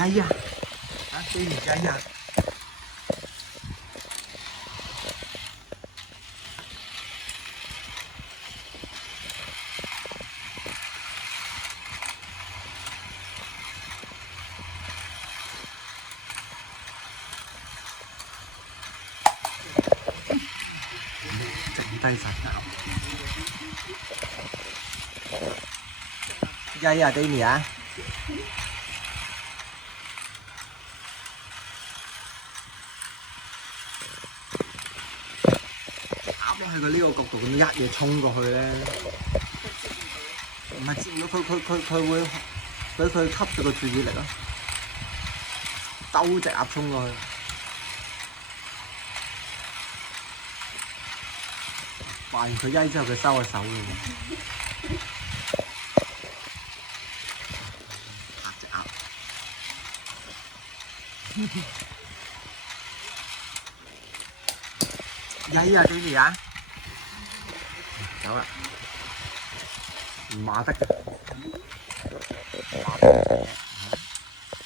Dây à? Hả? Cái gì dây à? Chỉnh tay sạch nào. Dây à đây nè. Áp咧去個呢個角度咁一嘢衝過去咧，唔係佢會俾佢吸咗個注意力咯，兜隻鴨衝過去，話完佢曳之後佢收下手嘅，嚇隻鴨。曳啊 Davy 啊，走啦，唔馬得嘅。